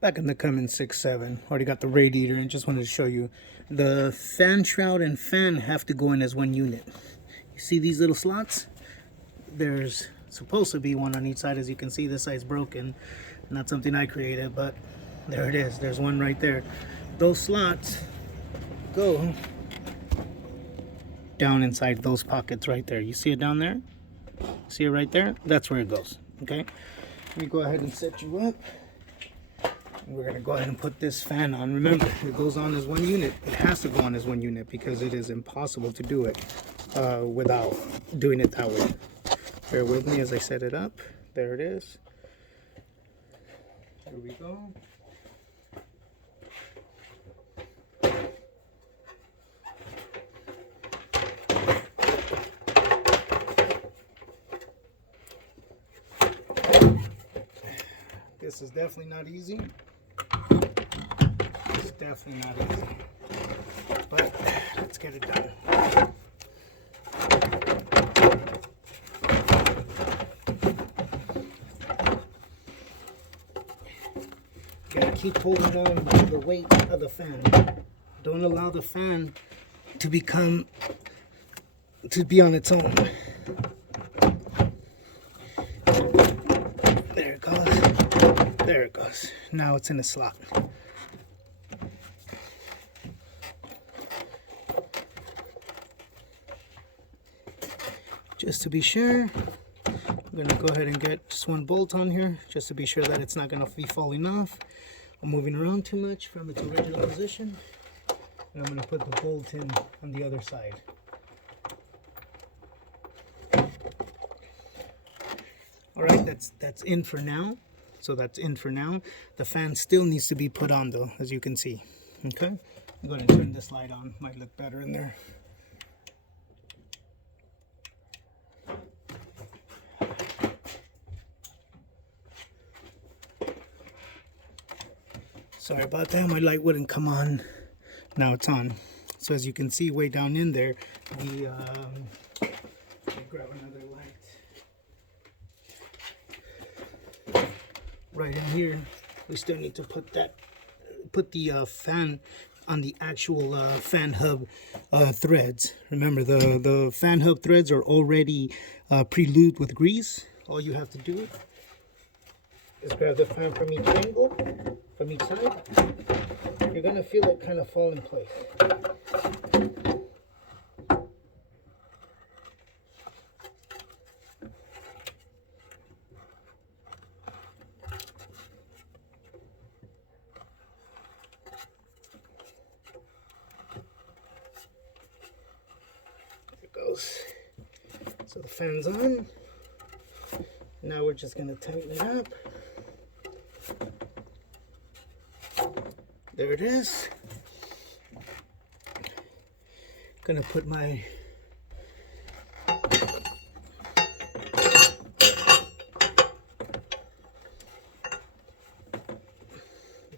Back in the Cummins 6.7, already got the radiator and just wanted to show you the fan shroud and fan have to go in as one unit. You see these little slots? There's supposed to be one on each side. As you can see, this side's broken. Not something I created, but there it is. There's one right there. Those slots go down inside those pockets right there. You see it down there? See it right there? That's where it goes. Okay, let me go ahead and set you up. We're going to go ahead and put this fan on. Remember, it goes on as one unit. It has to go on as one unit because it is impossible to do it without doing it that way. Bear with me as I set it up. There it is. Here we go. This is definitely not easy. It's definitely not easy. But let's get it done. Gotta keep holding on to the weight of the fan. Don't allow the fan to be on its own. There it goes. There it goes. Now it's in a slot. Just to be sure, I'm going to go ahead and get just one bolt on here, just to be sure that it's not going to be falling off or moving around too much from its original position. And I'm going to put the bolt in on the other side. Alright, that's in for now. So that's in for now. The fan still needs to be put on though, as you can see. Okay, I'm going to turn this light on. Might look better in there. Sorry about that, my light wouldn't come on. Now it's on. So as you can see way down in there, let me grab another light. Right in here, we still need to put the fan on the actual fan hub threads. Remember, the fan hub threads are already pre-lubed with grease. All you have to do is grab the fan from each angle, from each side. You're gonna feel it kind of fall in place. Goes. So the fan's on. Now we're just going to tighten it up. There it is. Gonna put my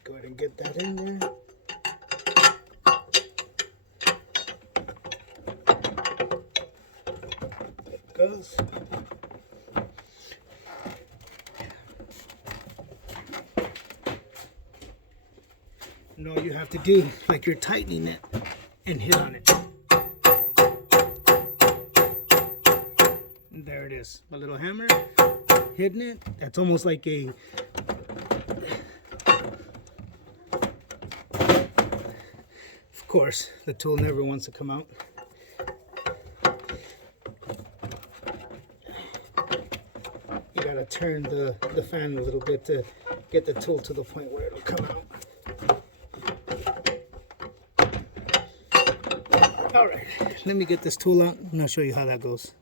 go ahead and get that in there. Goes. And all you have to do, like you're tightening it, and hit on it. And there it is. A little hammer, hitting it. That's almost like a of course, the tool never wants to come out. You gotta turn the fan a little bit to get the tool to the point where it'll come out. Alright, let me get this tool out and I'll show you how that goes.